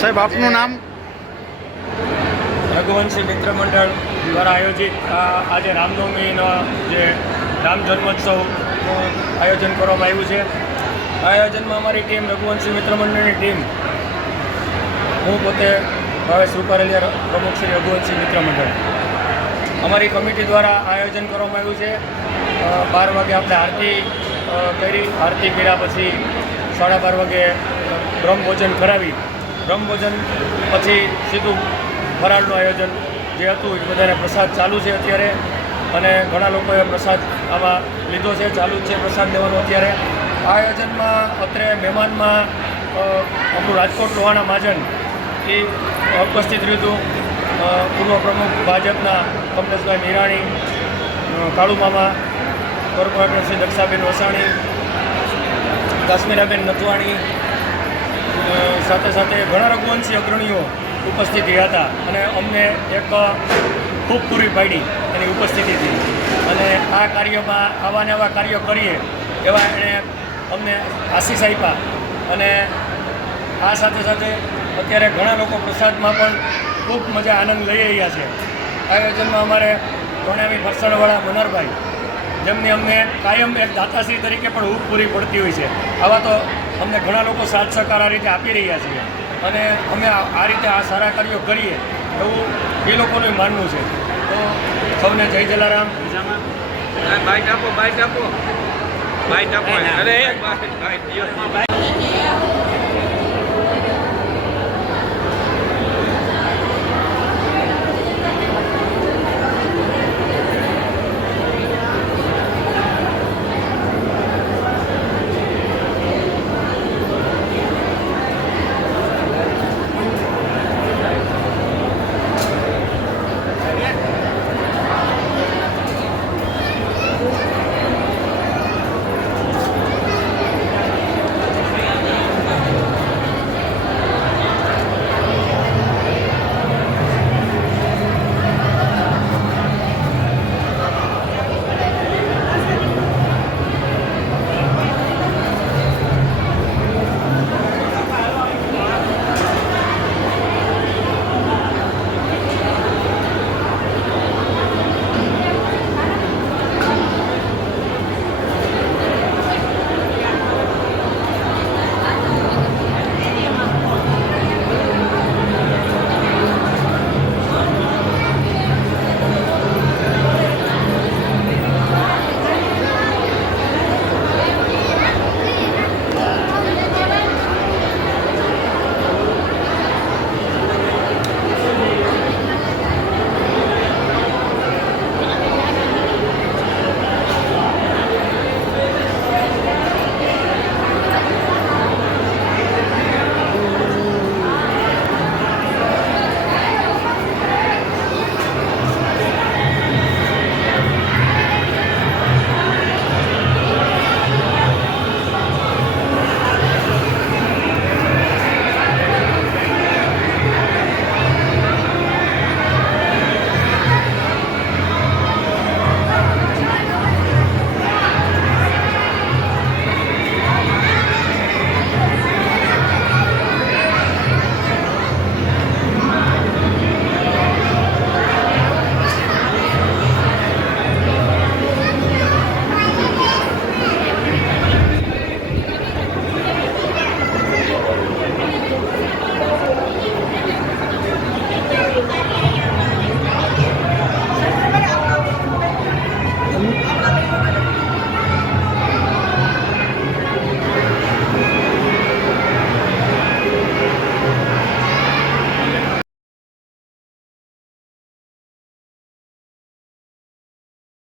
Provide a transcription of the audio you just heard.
સાહેબ આપનું નામ? રઘુવંશી મિત્ર મંડળ દ્વારા આયોજિત આજે રામનવમીનો જે રામ જન્મોત્સવનું આયોજન કરવામાં આવ્યું છે. આ આયોજનમાં અમારી ટીમ રઘુવંશી મિત્ર મંડળની ટીમ, હું પોતે ભાવેશ રૂપારેલિયા, પ્રમુખ શ્રી રઘુવંશી મિત્ર મંડળ, અમારી કમિટી દ્વારા આયોજન કરવામાં આવ્યું છે. 12 વાગે આપણે આરતી કરી, આરતી કર્યા પછી 12:30 વાગે બ્રહ્મભોજન કરાવી, બ્રહ્મભોજન પછી સીધું ફરાળનું આયોજન જે હતું એ બધાને પ્રસાદ ચાલુ છે અત્યારે, અને ઘણા લોકોએ પ્રસાદ આમાં લીધો છે, ચાલુ જ છે પ્રસાદ લેવાનો અત્યારે. આ આયોજનમાં અત્રે મહેમાનમાં આપણું રાજકોટ લોહાણા મહાજન એ ઉપસ્થિત રહ્યું હતું. પૂર્વ પ્રમુખ ભાજપના કમલેશભાઈ મીરાણી, કાળુમામા, કોર્પોરેટર શ્રી દક્ષાબેન વસાણી, કાશ્મીરાબેન નથવાણી, સાથે સાથે ઘણા રઘુવંશી અગ્રણીઓ ઉપસ્થિત રહ્યા હતા અને અમને એક ખૂબ પૂરી પાડી એની ઉપસ્થિતિથી. અને આ કાર્યમાં આવા ને આવા કાર્યો કરીએ એવા એણે અમને આશીષ આપ્યા. અને આ સાથે સાથે અત્યારે ઘણા લોકો પ્રસાદમાં પણ ખૂબ મજા આનંદ લઈ રહ્યા છે. આયોજનમાં અમારે તોણાવી ફરસાણવાળા મનહરભાઈ, જેમની અમને કાયમ એક દાતાશ્રી તરીકે પણ ઊભ પૂરી પડતી હોય છે. આવા તો અમને ઘણા લોકો સાથ સહકાર આ રીતે આપી રહ્યા છીએ, અને અમે આ રીતે આ સારા કાર્યો કરીએ એવું એ લોકોનું માનવું છે. તો સૌને જય જલારામ. બાઈટ આપો, બાઈટ આપો, બાઈટ આપો. અરે એક બાઈટ, બાઈટ.